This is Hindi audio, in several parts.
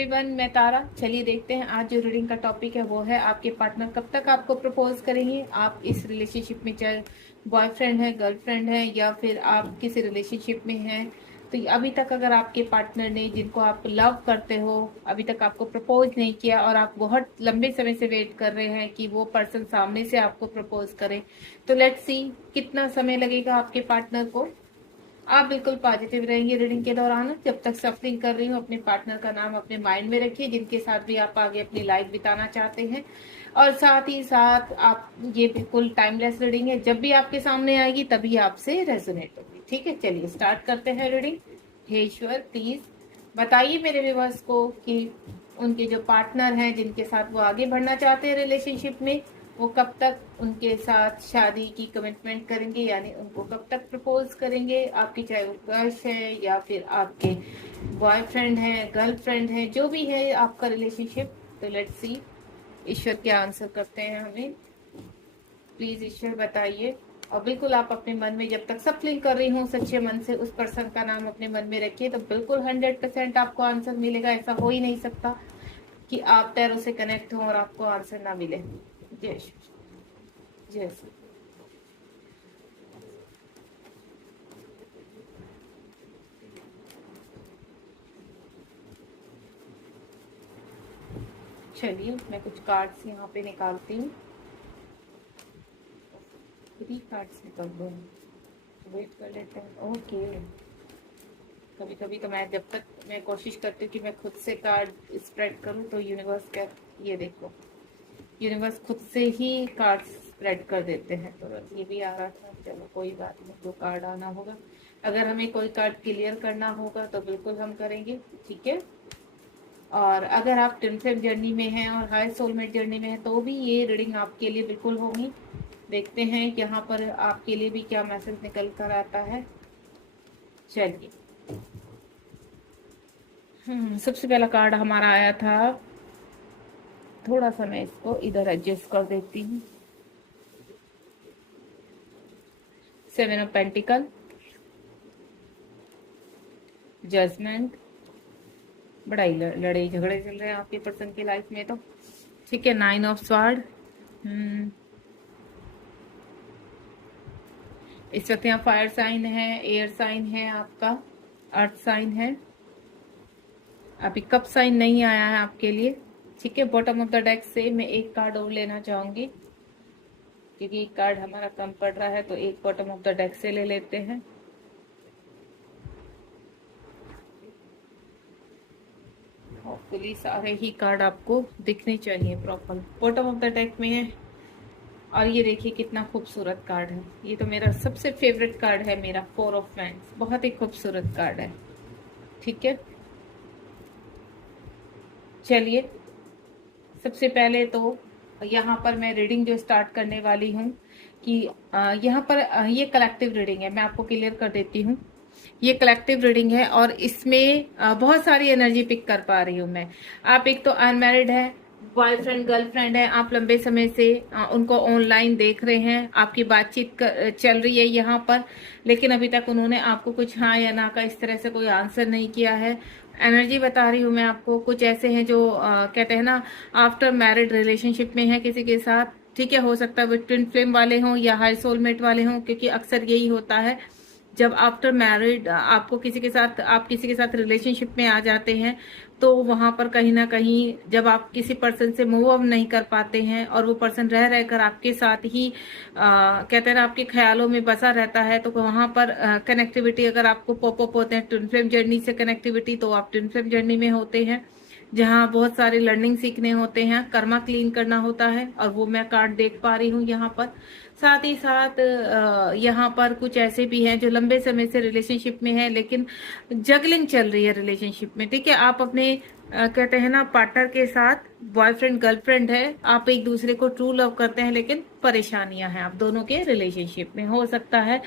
एवरीवन, मैं तारा। चलिए देखते हैं आज जो रीडिंग का टॉपिक है वो है आपके पार्टनर कब तक आपको प्रपोज करेंगे। आप इस रिलेशनशिप में, चाहे बॉयफ्रेंड है, गर्लफ्रेंड है या फिर आप किसी रिलेशनशिप में हैं, तो अभी तक अगर आपके पार्टनर ने, जिनको आप लव करते हो, अभी तक आपको प्रपोज नहीं किया और आप बहुत लंबे समय से वेट कर रहे हैं कि वो पर्सन सामने से आपको प्रपोज करे, तो लेट्स सी कितना समय लगेगा आपके पार्टनर को। आप बिल्कुल पॉजिटिव रहेंगे रीडिंग के दौरान। जब तक सफरिंग कर रही हूँ, अपने पार्टनर का नाम अपने माइंड में रखिए, जिनके साथ भी आप आगे अपनी लाइफ बिताना चाहते हैं। और साथ ही साथ आप, ये बिल्कुल टाइमलेस रीडिंग है, जब भी आपके सामने आएगी तभी आपसे रेजोनेट होगी। ठीक है, चलिए स्टार्ट करते हैं रीडिंग। हे ईश्वर, प्लीज बताइए मेरे व्यूअर्स को कि उनके जो पार्टनर हैं, जिनके साथ वो आगे बढ़ना चाहते हैं रिलेशनशिप में, वो कब तक उनके साथ शादी की कमिटमेंट करेंगे, यानी उनको कब तक प्रपोज करेंगे। आपकी चाहे वो क्रश है या फिर आपके बॉयफ्रेंड है, गर्लफ्रेंड है, जो भी है आपका रिलेशनशिप, तो लेट्स सी ईश्वर क्या आंसर करते हैं हमें। प्लीज ईश्वर बताइए। और बिल्कुल आप अपने मन में, जब तक सब फील कर रही हूँ, सच्चे मन से उस पर्सन का नाम अपने मन में रखिए, तो बिल्कुल 100% आपको आंसर मिलेगा। ऐसा हो ही नहीं सकता कि आप टैरो से कनेक्ट हो और आपको आंसर ना मिले। जय श्री, जय श्री। चलिए मैं कुछ कार्ड्स यहाँ पे निकालती हूँ। 3 कार्ड्स निकल दो, वेट कर लेते हैं। ओके, कभी कभी तो मैं, जब तक मैं कोशिश करती हूँ कि मैं खुद से कार्ड स्प्रेड करूँ, तो यूनिवर्स क्या, ये देखो, यूनिवर्स खुद से ही कार्ड स्प्रेड कर देते हैं। तो बस ये भी आ रहा था, चलो कोई बात नहीं, जो कार्ड आना होगा। अगर हमें कोई कार्ड क्लियर करना होगा तो बिल्कुल हम करेंगे, ठीक है। और अगर आप ट्विन फ्लेम जर्नी में हैं और हाई सोलमेट जर्नी में हैं, तो भी ये रीडिंग आपके लिए बिल्कुल होगी। देखते हैं यहाँ पर आपके लिए भी क्या मैसेज निकल कर आता है। चलिए, सबसे पहला कार्ड हमारा आया था, थोड़ा सा मैं इसको इधर एडजस्ट कर देती हूँ। 7 ऑफ पेंटिकल, जजमेंट, बड़ा ही लड़ाई झगड़े चल रहे हैं आपके पर्सन की लाइफ में, तो ठीक है। 9 ऑफ स्वार्ड, इस वक्त यहाँ फायर साइन है, एयर साइन है, आपका अर्थ साइन है। अभी कप साइन नहीं आया है आपके लिए, ठीक है। बॉटम ऑफ द डेक से मैं एक कार्ड और लेना चाहूंगी, क्योंकि एक कार्ड हमारा कम पड़ रहा है, तो एक बॉटम ऑफ द डेक से ले लेते हैं। होपफुली सारे ही कार्ड आपको दिखने चाहिए proper. Bottom of the deck में है, और ये देखिए कितना खूबसूरत कार्ड है। ये तो मेरा सबसे फेवरेट कार्ड है, मेरा 4 ऑफ वैंड्स, बहुत ही खूबसूरत कार्ड है, ठीक है। चलिए, सबसे पहले तो यहाँ पर मैं रीडिंग जो स्टार्ट करने वाली हूँ कि यहाँ पर ये कलेक्टिव रीडिंग है, मैं आपको क्लियर कर देती हूँ। ये कलेक्टिव रीडिंग है और इसमें बहुत सारी एनर्जी पिक कर पा रही हूँ मैं। आप एक तो अनमैरिड है, बॉयफ्रेंड गर्लफ्रेंड है, आप लंबे समय से उनको ऑनलाइन देख रहे हैं, आपकी बातचीत चल रही है यहाँ पर, लेकिन अभी तक उन्होंने आपको कुछ हाँ या ना का इस तरह से कोई आंसर नहीं किया है। एनर्जी बता रही हूँ मैं आपको, कुछ ऐसे हैं जो कहते हैं ना, आफ्टर मैरिड रिलेशनशिप में है किसी के साथ, ठीक है। हो सकता है वो ट्विन फ्लेम वाले हों या हाई सोलमेट वाले हों, क्योंकि अक्सर यही होता है जब आफ्टर मैरिड आपको किसी के साथ, आप किसी के साथ रिलेशनशिप में आ जाते हैं, तो वहां पर कहीं ना कहीं जब आप किसी पर्सन से मूव ऑन नहीं कर पाते हैं और वो पर्सन रह रहकर आपके साथ ही कहते हैं ना, आपके ख्यालों में बसा रहता है, तो वहां पर कनेक्टिविटी अगर आपको पॉप अप होते हैं ट्विन फ्लेम जर्नी से कनेक्टिविटी, तो आप ट्विन फ्लेम जर्नी में होते हैं, जहाँ बहुत सारे लर्निंग सीखने होते हैं, कर्मा क्लीन करना होता है, और वो मैं कार्ड देख पा रही हूँ यहाँ पर। साथ ही साथ यहाँ पर कुछ ऐसे भी हैं जो लंबे समय से रिलेशनशिप में है, लेकिन जगलिंग चल रही है रिलेशनशिप में, ठीक है। आप अपने कहते हैं ना, पार्टनर के साथ, बॉयफ्रेंड गर्लफ्रेंड है, आप एक दूसरे को ट्रू लव करते हैं, लेकिन परेशानियां हैं आप दोनों के रिलेशनशिप में। हो सकता है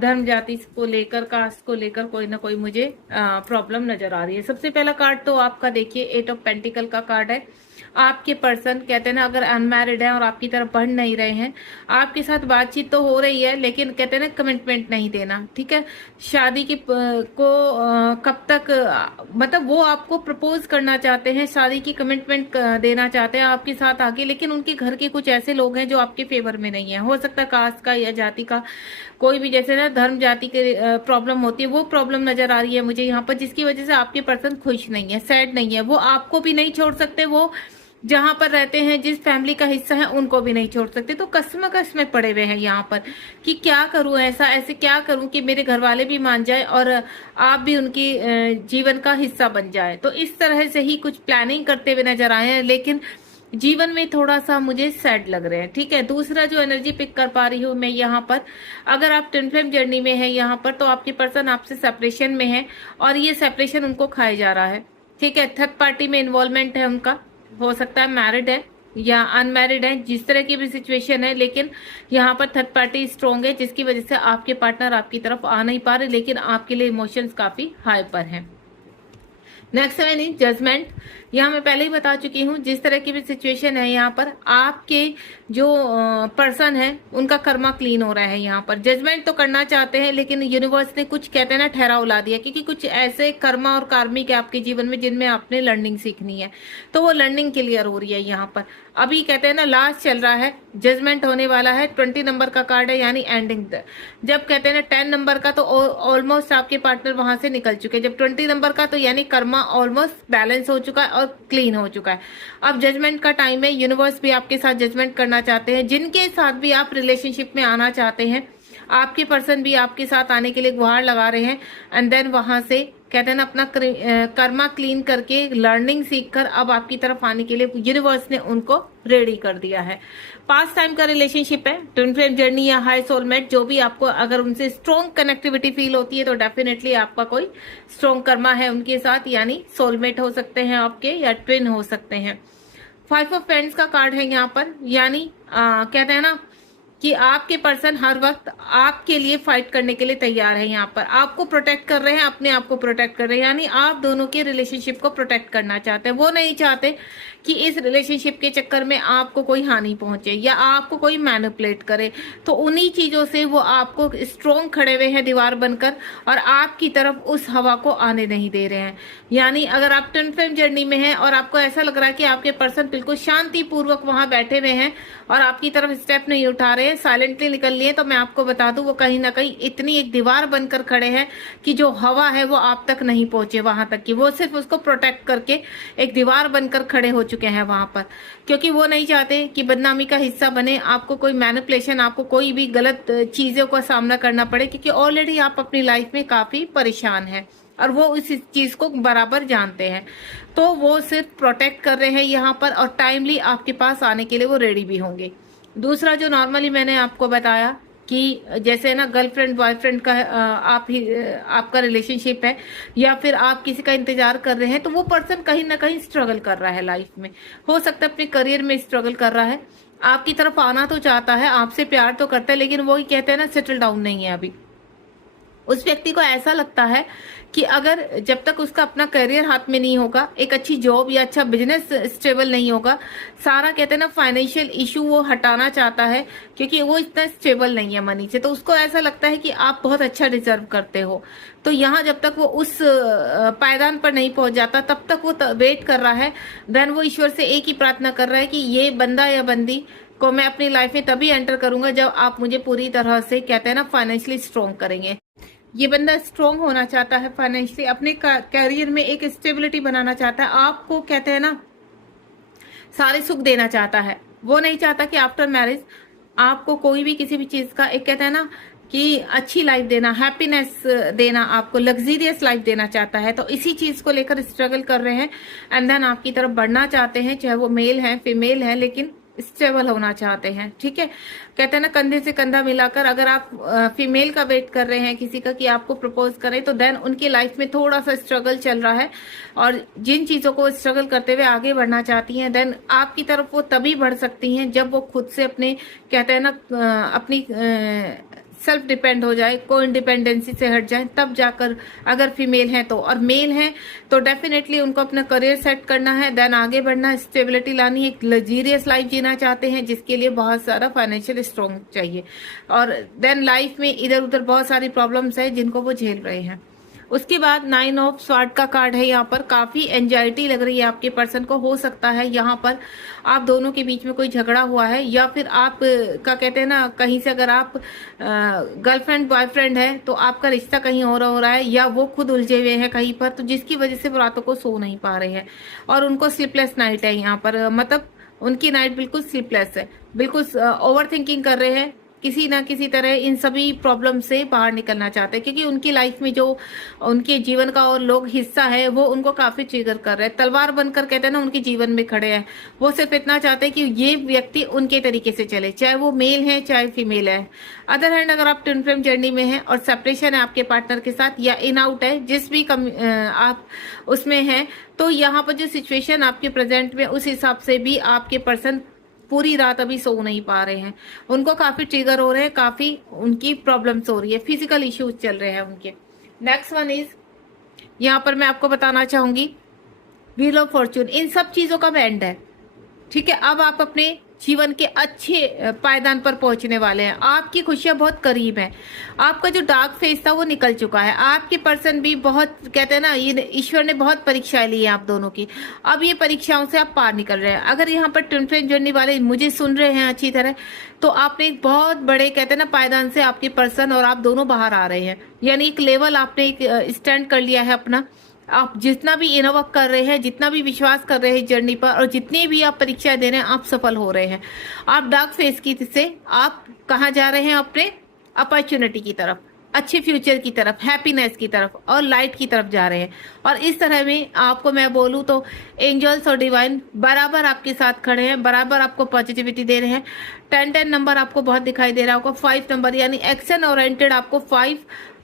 धर्म जाति को लेकर, कास्ट को लेकर कोई ना कोई मुझे प्रॉब्लम नजर आ रही है। सबसे पहला कार्ड तो आपका देखिए 8 ऑफ पेंटिकल का कार्ड है, आपके पर्सन कहते हैं ना, अगर अनमैरिड है और आपकी तरफ बढ़ नहीं रहे हैं, आपके साथ बातचीत तो हो रही है लेकिन कहते हैं ना कमिटमेंट नहीं देना, ठीक है। शादी की को कब तक मतलब वो आपको प्रपोज करना चाहते हैं, शादी की कमिटमेंट देना चाहते हैं आपके साथ आगे, लेकिन उनके घर के कुछ ऐसे लोग हैं जो आपके फेवर में नहीं है। हो सकता है कास्ट का या जाति का कोई भी, जैसे ना धर्म जाति के प्रॉब्लम होती है, वो प्रॉब्लम नजर आ रही है मुझे यहाँ पर, जिसकी वजह से आपके पर्सन खुश नहीं है, सैड नहीं है। वो आपको भी नहीं छोड़ सकते, वो जहां पर रहते हैं, जिस फैमिली का हिस्सा है, उनको भी नहीं छोड़ सकते। तो कश्मकश में पड़े हुए हैं यहाँ पर कि क्या करूं, ऐसा ऐसे क्या करूं कि मेरे घर वाले भी मान जाए और आप भी उनकी जीवन का हिस्सा बन जाए। तो इस तरह से ही कुछ प्लानिंग करते हुए नजर आए हैं, लेकिन जीवन में थोड़ा सा मुझे सैड लग रहे हैं, ठीक है। दूसरा जो एनर्जी पिक कर पा रही हूँ मैं यहाँ पर, अगर आप ट्विन फ्लेम जर्नी में है यहाँ पर, तो आपके पर्सन आपसे सेपरेशन में है और ये सेपरेशन उनको खाया जा रहा है, ठीक है। थर्ड पार्टी में इन्वॉल्वमेंट है उनका, हो सकता है मैरिड है या अनमैरिड है, जिस तरह की भी सिचुएशन है, लेकिन यहाँ पर थर्ड पार्टी स्ट्रॉन्ग है, जिसकी वजह से आपके पार्टनर आपकी तरफ आ नहीं पा रहे, लेकिन आपके लिए इमोशंस काफी हाई पर हैं। नेक्स्ट है मीनिंग जजमेंट। यहाँ मैं पहले ही बता चुकी हूँ, जिस तरह की भी सिचुएशन है यहाँ पर, आपके जो पर्सन है उनका कर्मा क्लीन हो रहा है। यहाँ पर जजमेंट तो करना चाहते हैं, लेकिन यूनिवर्स ने कुछ कहते हैं ना ठहराव ला दिया, क्योंकि कुछ ऐसे कर्मा और कार्मिक है आपके जीवन में जिनमें आपने लर्निंग सीखनी है, तो वो लर्निंग क्लियर हो रही है यहाँ पर। अभी कहते हैं ना लास्ट चल रहा है, जजमेंट होने वाला है। 20 नंबर का कार्ड है, यानी एंडिंग। जब कहते हैं ना 10 नंबर का, तो ऑलमोस्ट आपके पार्टनर वहां से निकल चुके हैं। जब 20 नंबर का, तो यानी कर्मा ऑलमोस्ट बैलेंस हो चुका है और क्लीन हो चुका है। अब जजमेंट का टाइम है। यूनिवर्स भी आपके साथ जजमेंट करना चाहते हैं, जिनके साथ भी आप रिलेशनशिप में आना चाहते हैं, आपके पर्सन भी आपके साथ आने के लिए गुहार लगा रहे हैं। एंड देन वहां से कहते हैं ना अपना कर्मा क्लीन करके, लर्निंग सीखकर अब आपकी तरफ आने के लिए यूनिवर्स ने उनको रेडी कर दिया है। पास्ट टाइम का रिलेशनशिप है, ट्विन फ्लेम जर्नी या हाई सोलमेट, जो भी आपको अगर उनसे स्ट्रॉन्ग कनेक्टिविटी फील होती है, तो डेफिनेटली आपका कोई स्ट्रॉन्ग कर्मा है उनके साथ, यानी सोलमेट हो सकते हैं आपके या ट्विन हो सकते हैं। 5 ऑफ पेंट्स का कार्ड है यहाँ पर, यानी कहते हैं ना कि आपके पर्सन हर वक्त आपके लिए फाइट करने के लिए तैयार है। यहाँ पर आपको प्रोटेक्ट कर रहे हैं, अपने आप को प्रोटेक्ट कर रहे हैं, यानी आप दोनों के रिलेशनशिप को प्रोटेक्ट करना चाहते हैं। वो नहीं चाहते कि इस रिलेशनशिप के चक्कर में आपको कोई हानि पहुंचे या आपको कोई मैनिपुलेट करे। तो उन्हीं चीजों से वो आपको स्ट्रॉन्ग खड़े हुए हैं दीवार बनकर, और आपकी तरफ उस हवा को आने नहीं दे रहे हैं। यानी अगर आप ट्विन फ्लेम जर्नी में हैं और आपको ऐसा लग रहा है कि आपके पर्सन बिल्कुल शांतिपूर्वक वहां बैठे हुए हैं और आपकी तरफ स्टेप नहीं उठा रहे हैं, साइलेंटली निकल लिए, तो मैं आपको बता दूं वो कहीं ना कहीं इतनी एक दीवार बनकर खड़े हैं कि जो हवा है वो आप तक नहीं पहुंचे वहां तक, कि वो सिर्फ उसको प्रोटेक्ट करके एक दीवार बनकर खड़े हो चुके हैं वहां पर, क्योंकि वो नहीं चाहते कि बदनामी का हिस्सा बने, आपको कोई मैनिपुलेशन, आपको कोई भी गलत चीजों का सामना करना पड़े, क्योंकि ऑलरेडी आप अपनी लाइफ में काफी परेशान हैं और वो इस चीज को बराबर जानते हैं। तो वो सिर्फ प्रोटेक्ट कर रहे हैं यहाँ पर, और टाइमली आपके पास आने के लिए वो रेडी भी होंगे। दूसरा जो नॉर्मली मैंने आपको बताया कि जैसे ना गर्लफ्रेंड बॉयफ्रेंड का आपका रिलेशनशिप है, या फिर आप किसी का इंतजार कर रहे हैं, तो वो पर्सन कहीं ना कहीं स्ट्रगल कर रहा है लाइफ में। हो सकता है अपने करियर में स्ट्रगल कर रहा है, आपकी तरफ आना तो चाहता है, आपसे प्यार तो करता है, लेकिन वही कहते हैं ना सेटल डाउन नहीं है अभी। उस व्यक्ति को ऐसा लगता है कि अगर जब तक उसका अपना करियर हाथ में नहीं होगा, एक अच्छी जॉब या अच्छा बिजनेस स्टेबल नहीं होगा, सारा कहते हैं ना फाइनेंशियल इशू वो हटाना चाहता है, क्योंकि वो इतना स्टेबल नहीं है मनी से। तो उसको ऐसा लगता है कि आप बहुत अच्छा डिजर्व करते हो। तो यहाँ जब तक वो उस पायदान पर नहीं पहुंच जाता, तब तक वो वेट कर रहा है। देन वो ईश्वर से एक ही प्रार्थना कर रहा है कि ये बंदा या बंदी को मैं अपनी लाइफ में तभी एंटर करूंगा जब आप मुझे पूरी तरह से कहते हैं ना फाइनेंशियली स्ट्रॉन्ग करेंगे। ये बंदा स्ट्रॉन्ग होना चाहता है फाइनेंशियली, अपने कैरियर में एक स्टेबिलिटी बनाना चाहता है, आपको कहते हैं ना सारे सुख देना चाहता है। वो नहीं चाहता कि आफ्टर मैरिज आपको कोई भी किसी भी चीज का एक कहते हैं ना कि अच्छी लाइफ देना, हैप्पीनेस देना, आपको लग्जरियस लाइफ देना चाहता है। तो इसी चीज को लेकर स्ट्रगल कर रहे हैं एंड देन आपकी तरफ बढ़ना चाहते हैं, चाहे वो मेल है फीमेल है, लेकिन स्टेबल होना चाहते हैं। ठीक है, कहते हैं ना कंधे से कंधा मिलाकर। अगर आप फीमेल का वेट कर रहे हैं किसी का कि आपको प्रपोज करें, तो देन उनकी लाइफ में थोड़ा सा स्ट्रगल चल रहा है, और जिन चीजों को स्ट्रगल करते हुए आगे बढ़ना चाहती हैं, देन आपकी तरफ वो तभी बढ़ सकती हैं जब वो खुद से अपने कहते हैं ना अपनी सेल्फ डिपेंड हो जाए, को इंडिपेंडेंसी से हट जाए, तब जाकर अगर फीमेल हैं तो। और मेल हैं तो डेफिनेटली उनको अपना करियर सेट करना है, देन आगे बढ़ना है, स्टेबिलिटी लानी है, एक लग्जरियस लाइफ जीना चाहते हैं जिसके लिए बहुत सारा फाइनेंशियल स्ट्रॉन्ग चाहिए। और देन लाइफ में इधर उधर बहुत सारी प्रॉब्लम्स है जिनको वो झेल रहे हैं। उसके बाद 9 ऑफ स्वॉर्ड का कार्ड है। यहाँ पर काफी एंजाइटी लग रही है आपके पर्सन को। हो सकता है यहाँ पर आप दोनों के बीच में कोई झगड़ा हुआ है, या फिर आप का कहते हैं ना, कहीं से अगर आप गर्लफ्रेंड बॉयफ्रेंड है तो आपका रिश्ता कहीं और हो रहा है, या वो खुद उलझे हुए हैं कहीं पर, तो जिसकी वजह से वो रातों को सो नहीं पा रहे हैं और उनको स्लीपलेस नाइट है यहाँ पर। मतलब उनकी नाइट बिल्कुल स्लीपलेस है, बिल्कुल ओवर थिंकिंग कर रहे हैं, किसी ना किसी तरह इन सभी प्रॉब्लम से बाहर निकलना चाहते हैं, क्योंकि उनकी लाइफ में जो उनके जीवन का और लोग हिस्सा है वो उनको काफी ट्रिगर कर रहे हैं। तलवार बनकर कहते हैं ना, उनके जीवन में खड़े हैं। वो सिर्फ इतना चाहते हैं कि ये व्यक्ति उनके तरीके से चले, चाहे वो मेल है चाहे फीमेल है। अदर हैंड अगर आप ट्विन फ्लेम जर्नी में है और सेपरेशन है आपके पार्टनर के साथ, या इन आउट है, जिस भी आप उसमें हैं, तो यहाँ पर जो सिचुएशन आपके प्रेजेंट में, उस हिसाब से भी आपके पर्सन पूरी रात अभी सो नहीं पा रहे हैं। उनको काफी ट्रिगर हो रहे हैं, काफी उनकी प्रॉब्लम्स हो रही है, फिजिकल इश्यूज चल रहे हैं उनके। नेक्स्ट वन इज, यहाँ पर मैं आपको बताना चाहूंगी व्हील ऑफ फॉर्चून। इन सब चीजों का एंड है, ठीक है। अब आप अपने जीवन के अच्छे पायदान पर पहुंचने वाले हैं। आपकी खुशियां बहुत करीब हैं। आपका जो डार्क फेस था वो निकल चुका है। आपके पर्सन भी बहुत, कहते हैं ना, ये ईश्वर ने बहुत परीक्षाएं ली है आप दोनों की। अब ये परीक्षाओं से आप पार निकल रहे हैं। अगर यहाँ पर ट्विन फ्लेम जर्नी वाले मुझे सुन रहे हैं अच्छी तरह, तो आपने एक बहुत बड़े, कहते हैं ना, पायदान से आपके पर्सन और आप दोनों बाहर आ रहे हैं। यानी एक लेवल आपने एक स्टैंड कर लिया है अपना। आप जितना भी इनोवर्क कर रहे हैं, जितना भी विश्वास कर रहे हैं जर्नी पर, और जितनी भी आप परीक्षाएं दे रहे हैं, आप सफल हो रहे हैं। आप डार्क फेस की से आप कहाँ जा रहे हैं? अपने अपॉर्चुनिटी की तरफ, अच्छे फ्यूचर की तरफ, हैप्पीनेस की तरफ और लाइट की तरफ जा रहे हैं। और इस तरह में आपको मैं बोलूँ तो एंजल्स और डिवाइन बराबर आपके साथ खड़े हैं, बराबर आपको पॉजिटिविटी दे रहे हैं। 10-10 नंबर आपको बहुत दिखाई दे रहा होगा। 5 नंबर यानी एक्शन ओरिएंटेड आपको 5,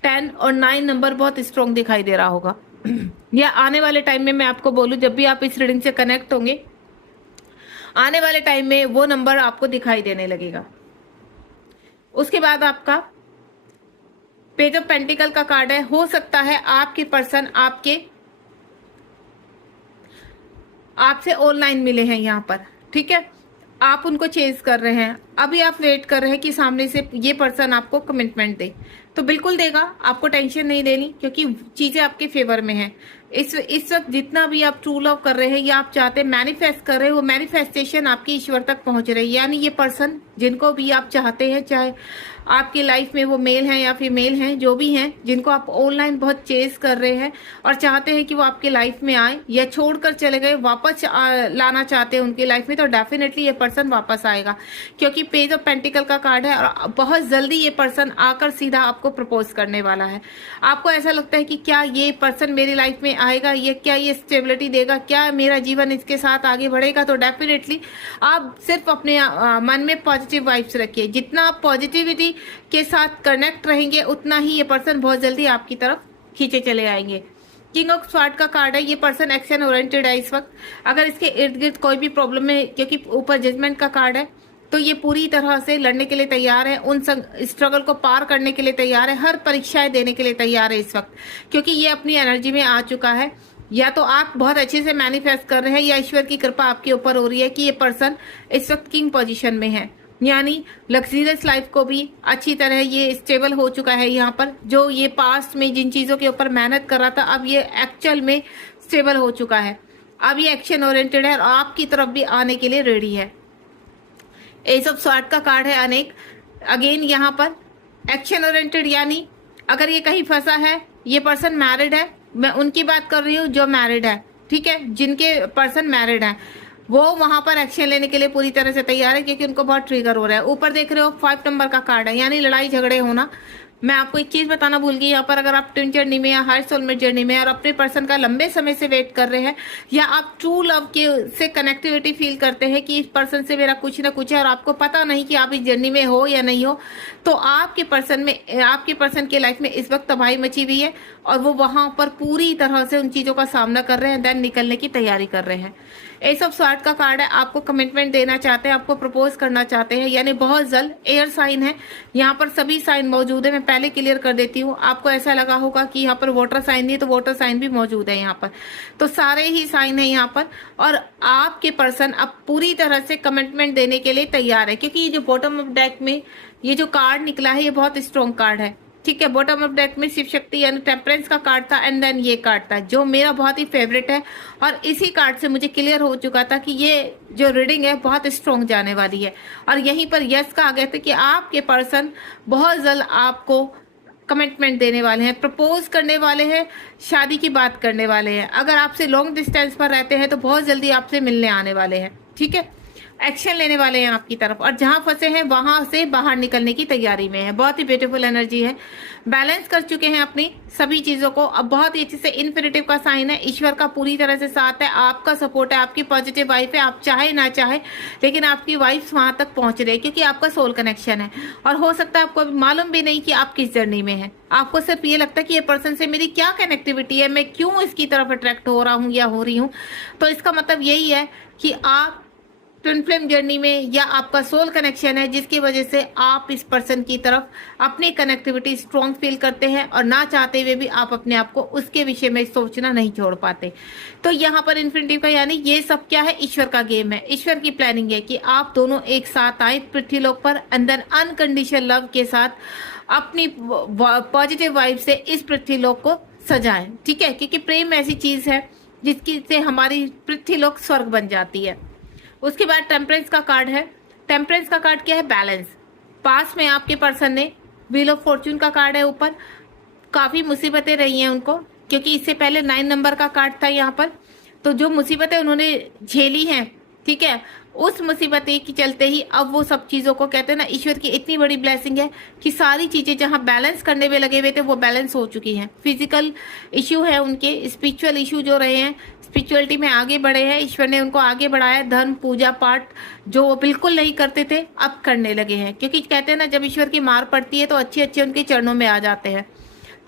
10 और 9 नंबर बहुत स्ट्रॉन्ग दिखाई दे रहा होगा। या आने वाले टाइम में मैं आपको बोलूं, जब भी आप इस रीडिंग से कनेक्ट होंगे, आने वाले टाइम में वो नंबर आपको दिखाई देने लगेगा। उसके बाद आपका पेज ऑफ पेंटिकल का कार्ड है। हो सकता है आपके पर्सन आपसे ऑनलाइन मिले हैं यहाँ पर, ठीक है। आप उनको चेज कर रहे हैं, अभी आप वेट कर रहे हैं कि सामने से ये पर्सन आपको कमिटमेंट दे, तो बिल्कुल देगा। आपको टेंशन नहीं लेनी, क्योंकि चीजें आपके फेवर में हैं। इस वक्त जितना भी आप ट्रू लव कर रहे हैं या आप चाहते हैं मैनिफेस्ट कर रहे हैं, वो मैनिफेस्टेशन आपकी ईश्वर तक पहुंच रही है। यानी ये पर्सन जिनको भी आप चाहते हैं, चाहे आपकी लाइफ में वो मेल हैं या फीमेल हैं, जो भी हैं, जिनको आप ऑनलाइन बहुत चेज कर रहे हैं और चाहते हैं कि वो आपके लाइफ में आए, या छोड़कर चले गए वापस लाना चाहते हैं उनकी लाइफ में, तो डेफिनेटली ये पर्सन वापस आएगा। क्योंकि पेज ऑफ पेंटिकल का कार्ड है और बहुत जल्दी ये पर्सन आकर सीधा आपको प्रपोज करने वाला है। आपको ऐसा लगता है कि क्या ये पर्सन मेरी लाइफ में आएगा, क्या ये स्टेबिलिटी देगा, क्या मेरा जीवन इसके साथ आगे बढ़ेगा, तो डेफिनेटली आप सिर्फ अपने मन में पॉजिटिव वाइब्स रखिए। जितना आप पॉजिटिविटी के साथ कनेक्ट रहेंगे, उतना ही ये पर्सन बहुत जल्दी आपकी तरफ खींचे चले आएंगे। किंग ऑफ स्वॉर्ड का कार्ड है। ये पर्सन एक्शन ओरिएंटेड है इस वक्त। अगर इसके इर्द गिर्द कोई भी प्रॉब्लम है, क्योंकि ऊपर जजमेंट का कार्ड है, तो ये पूरी तरह से लड़ने के लिए तैयार है, उन स्ट्रगल को पार करने के लिए तैयार है, हर परीक्षाएं देने के लिए तैयार है इस वक्त, क्योंकि ये अपनी एनर्जी में आ चुका है। या तो आप बहुत अच्छे से मैनिफेस्ट कर रहे हैं, या ईश्वर की कृपा आपके ऊपर हो रही है कि ये पर्सन इस वक्त किंग पोजीशन में है। यानी लग्जरियस लाइफ को भी अच्छी तरह ये स्टेबल हो चुका है। यहाँ पर जो ये पास्ट में जिन चीजों के ऊपर मेहनत कर रहा था, अब ये एक्चुअल में स्टेबल हो चुका है। अब ये एक्शन ओरिएंटेड है और आपकी तरफ भी आने के लिए रेडी है। एस ऑफ स्वॉर्ड का कार्ड है अनेक। अगेन यहाँ पर एक्शन ओरिएंटेड, यानी अगर ये कहीं फंसा है, ये पर्सन मैरिड है, मैं उनकी बात कर रही हूँ जो मैरिड है, ठीक है, जिनके पर्सन मैरिड है, वो वहां पर एक्शन लेने के लिए पूरी तरह से तैयार है, क्योंकि उनको बहुत ट्रिगर हो रहा है। ऊपर देख रहे हो 5 नंबर का कार्ड है, यानी लड़ाई झगड़े होना। मैं आपको एक चीज बताना भूल गई, यहाँ पर अगर आप ट्विन जर्नी में या हार्ट सोलमेट जर्नी में और अपने पर्सन का लंबे समय से वेट कर रहे हैं, या आप ट्रू लव के से कनेक्टिविटी फील करते हैं कि इस पर्सन से मेरा कुछ ना कुछ है, और आपको पता नहीं कि आप इस जर्नी में हो या नहीं हो, तो आपके पर्सन के लाइफ में इस वक्त तबाही मची हुई है और वो वहां पर पूरी तरह से उन चीजों का सामना कर रहे हैं, देन निकलने की तैयारी कर रहे हैं। एस ऑफ स्वॉर्ड का कार्ड है, आपको कमिटमेंट देना चाहते हैं, आपको प्रपोज करना चाहते हैं, यानी बहुत जल्द। एयर साइन है, यहाँ पर सभी साइन मौजूद है। मैं पहले क्लियर कर देती हूँ, आपको ऐसा लगा होगा कि यहाँ पर वाटर साइन नहीं, तो वाटर साइन भी मौजूद है यहाँ पर, तो सारे ही साइन है यहाँ पर। और आपके पर्सन अब पूरी तरह से कमिटमेंट देने के लिए तैयार है, क्योंकि ये जो बॉटम ऑफ डेक में ये जो कार्ड निकला है ये बहुत स्ट्रॉन्ग कार्ड है, ठीक है। बॉटम ऑफ डेक में शिव शक्ति यानी टेम्परेंस का कार्ड था, एंड देन ये कार्ड था जो मेरा बहुत ही फेवरेट है, और इसी कार्ड से मुझे क्लियर हो चुका था कि ये जो रीडिंग है बहुत स्ट्रॉन्ग जाने वाली है। और यहीं पर यस का आ गया था कि आपके पर्सन बहुत जल्द आपको कमिटमेंट देने वाले हैं, प्रपोज करने वाले हैं, शादी की बात करने वाले हैं। अगर आपसे लॉन्ग डिस्टेंस पर रहते हैं तो बहुत जल्दी आपसे मिलने आने वाले हैं, ठीक है। एक्शन लेने वाले हैं आपकी तरफ, और जहां फंसे हैं वहां से बाहर निकलने की तैयारी में है। बहुत ही ब्यूटीफुल एनर्जी है, बैलेंस कर चुके हैं अपनी सभी चीजों को। अब बहुत ही अच्छे से इन्फिनिटिव का साइन है, ईश्वर का पूरी तरह से साथ है, आपका सपोर्ट है, आपकी पॉजिटिव वाइफ है। आप चाहे ना चाहे लेकिन आपकी वाइफ वहां तक पहुंच रही है, क्योंकि आपका सोल कनेक्शन है। और हो सकता है आपको अभी मालूम भी नहीं कि आप किस जर्नी में है, आपको सिर्फ ये लगता है कि ये पर्सन से मेरी क्या कनेक्टिविटी है, मैं क्यों इसकी तरफ अट्रैक्ट हो रहा हूँ या हो रही हूँ। तो इसका मतलब यही है कि आप ट्विन फ्लेम जर्नी में, या आपका सोल कनेक्शन है जिसकी वजह से आप इस पर्सन की तरफ अपनी कनेक्टिविटी स्ट्रॉन्ग फील करते हैं, और ना चाहते हुए भी आप अपने आप को उसके विषय में सोचना नहीं छोड़ पाते। तो यहाँ पर इन्फिनिटी का यानी ये सब क्या है, ईश्वर का गेम है, ईश्वर की प्लानिंग है कि आप दोनों एक साथ आए पृथ्वीलोक पर, अंदर अनकंडीशनल लव के साथ अपनी पॉजिटिव वाइब से इस पृथ्वीलोक को सजाएं, ठीक है। क्योंकि प्रेम ऐसी चीज है जिसकी से हमारी पृथ्वीलोक स्वर्ग बन जाती है। उसके बाद टेम्परेंस का कार्ड है। टेम्परेंस का कार्ड क्या है, बैलेंस। पास में आपके पर्सन ने व्हील ऑफ फॉर्च्यून का कार्ड है ऊपर, काफी मुसीबतें रही हैं उनको, क्योंकि इससे पहले 9 नंबर का कार्ड था यहाँ पर। तो जो मुसीबतें उन्होंने झेली हैं, ठीक है, उस मुसीबतें की चलते ही अब वो सब चीजों को, कहते हैं ना, ईश्वर की इतनी बड़ी ब्लेसिंग है कि सारी चीजें जहां बैलेंस करने में लगे हुए थे वो बैलेंस हो चुकी हैं। फिजिकल इश्यू है उनके, स्पिरिचुअल इश्यू जो रहे हैं, स्पिरिचुअलिटी में आगे बढ़े हैं, ईश्वर ने उनको आगे बढ़ाया। धर्म पूजा पाठ जो वो बिल्कुल नहीं करते थे अब करने लगे हैं, क्योंकि कहते हैं ना, जब ईश्वर की मार पड़ती है तो अच्छे अच्छे उनके चरणों में आ जाते हैं।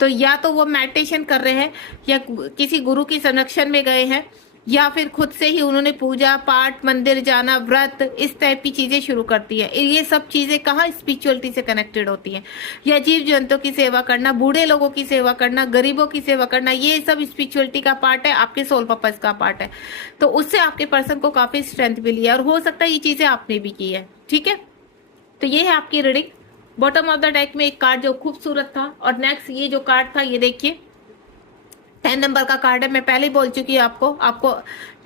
तो या तो वो मेडिटेशन कर रहे हैं, या किसी गुरु की संरक्षण में गए हैं, या फिर खुद से ही उन्होंने पूजा पाठ, मंदिर जाना, व्रत, इस टाइप की चीजें शुरू करती है। ये सब चीजें कहाँ स्पिरिचुअलिटी से कनेक्टेड होती हैं। या जीव जंतुओं की सेवा करना, बूढ़े लोगों की सेवा करना, गरीबों की सेवा करना, ये सब स्पिरिचुअलिटी का पार्ट है, आपके सोल पर्पस का पार्ट है। तो उससे आपके पर्सन को काफी स्ट्रेंथ मिली है, और हो सकता है ये चीजें आपने भी की है, ठीक है। तो ये है आपकी reading. Bottom of the deck में एक कार्ड जो खूबसूरत था, और नेक्स्ट ये जो कार्ड था ये देखिए 10 नंबर का कार्ड है। मैं पहले ही बोल चुकी हूँ आपको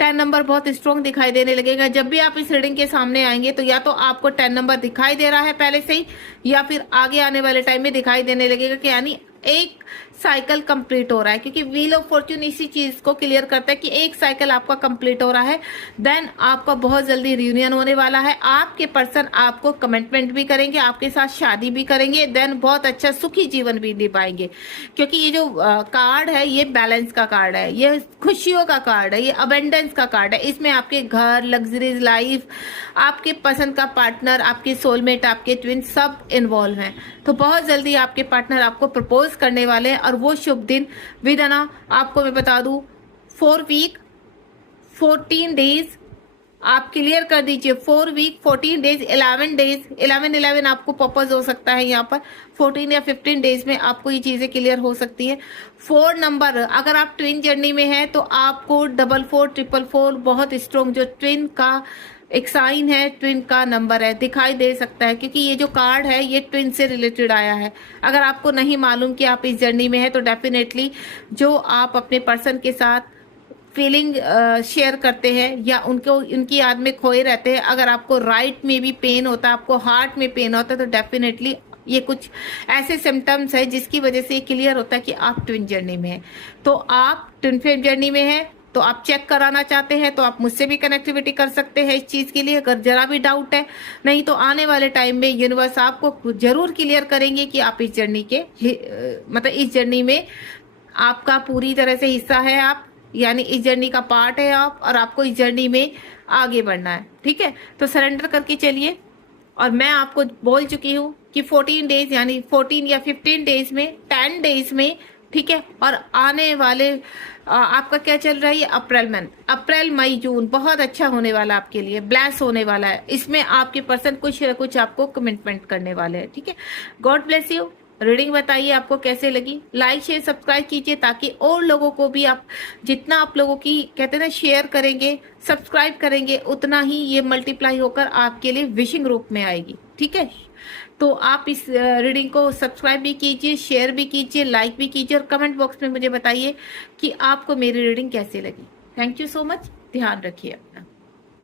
10 नंबर बहुत स्ट्रॉन्ग दिखाई देने लगेगा। जब भी आप इस रीडिंग के सामने आएंगे तो या तो आपको 10 नंबर दिखाई दे रहा है पहले से ही, या फिर आगे आने वाले टाइम में दिखाई देने लगेगा कि यानी एक साइकिल कंप्लीट हो रहा है। क्योंकि व्हील ऑफ फॉर्च्यून इसी चीज को क्लियर करता है कि एक साइकिल आपका कंप्लीट हो रहा है, देन आपका बहुत जल्दी रियूनियन होने वाला है। आपके पर्सन आपको कमिटमेंट भी करेंगे, आपके साथ शादी भी करेंगे, देन बहुत अच्छा सुखी जीवन भी निभाएंगे। क्योंकि ये जो कार्ड है ये बैलेंस का कार्ड है, ये खुशियों का कार्ड है, ये अबेंडेंस का कार्ड है। इसमें आपके घर, लग्जरीज लाइफ, आपके पसंद का पार्टनर, आपके सोलमेट, आपके ट्विन सब इन्वॉल्व हैं। तो बहुत जल्दी आपके पार्टनर आपको प्रपोज करने वाले हैं, और वो शुभ दिन विदाना आपको मैं बता दूं 4 वीक 14 डेज आप क्लियर कर दीजिए। 4 वीक 14 डेज 11 डेज 11 आपको पर्पज हो सकता है यहाँ पर। 14 या 15 डेज में आपको ये चीजें क्लियर हो सकती हैं। 4 नंबर अगर आप ट्विन जर्नी में है तो आपको 44 444 बहुत स्ट्रॉन्ग जो ट्विन का एक साइन है, ट्विन का नंबर है, दिखाई दे सकता है। क्योंकि ये जो कार्ड है ये ट्विन से रिलेटेड आया है। अगर आपको नहीं मालूम कि आप इस जर्नी में है तो डेफिनेटली जो आप अपने पर्सन के साथ फीलिंग शेयर करते हैं या उनको उनकी याद में खोए रहते हैं, अगर आपको राइट में भी पेन होता है, आपको हार्ट में पेन होता है, तो डेफिनेटली ये कुछ ऐसे सिम्टम्स है जिसकी वजह से ये क्लियर होता है कि आप ट्विन जर्नी में हैं। तो आप ट्विन फ्लेम जर्नी में हैं तो आप चेक कराना चाहते हैं तो आप मुझसे भी कनेक्टिविटी कर सकते हैं इस चीज के लिए, अगर जरा भी डाउट है। नहीं तो आने वाले टाइम में यूनिवर्स आपको जरूर क्लियर करेंगे कि आप इस जर्नी के मतलब इस जर्नी में आपका पूरी तरह से हिस्सा है, आप यानी इस जर्नी का पार्ट है आप, और आपको इस जर्नी में आगे बढ़ना है। ठीक है, तो सरेंडर करके चलिए। और मैं आपको बोल चुकी हूँ कि 14 डेज यानी 14 या 15 डेज में 10 डेज में ठीक है। और आने वाले आपका क्या चल रहा है, ये अप्रैल मंथ, अप्रैल मई जून बहुत अच्छा होने वाला आपके लिए, ब्लेस होने वाला है। इसमें आपके पर्सन कुछ न कुछ आपको कमिटमेंट करने वाले हैं, ठीक है। God bless you. रीडिंग बताइए आपको कैसे लगी, लाइक शेयर सब्सक्राइब कीजिए ताकि और लोगों को भी आप, जितना आप लोगों की कहते हैं ना शेयर करेंगे सब्सक्राइब करेंगे, उतना ही ये मल्टीप्लाई होकर आपके लिए विशिंग रूप में आएगी, ठीक है। तो आप इस रीडिंग को सब्सक्राइब भी कीजिए, शेयर भी कीजिए, लाइक भी कीजिए और कमेंट बॉक्स में मुझे बताइए कि आपको मेरी रीडिंग कैसे लगी। थैंक यू सो मच, ध्यान रखिए अपना।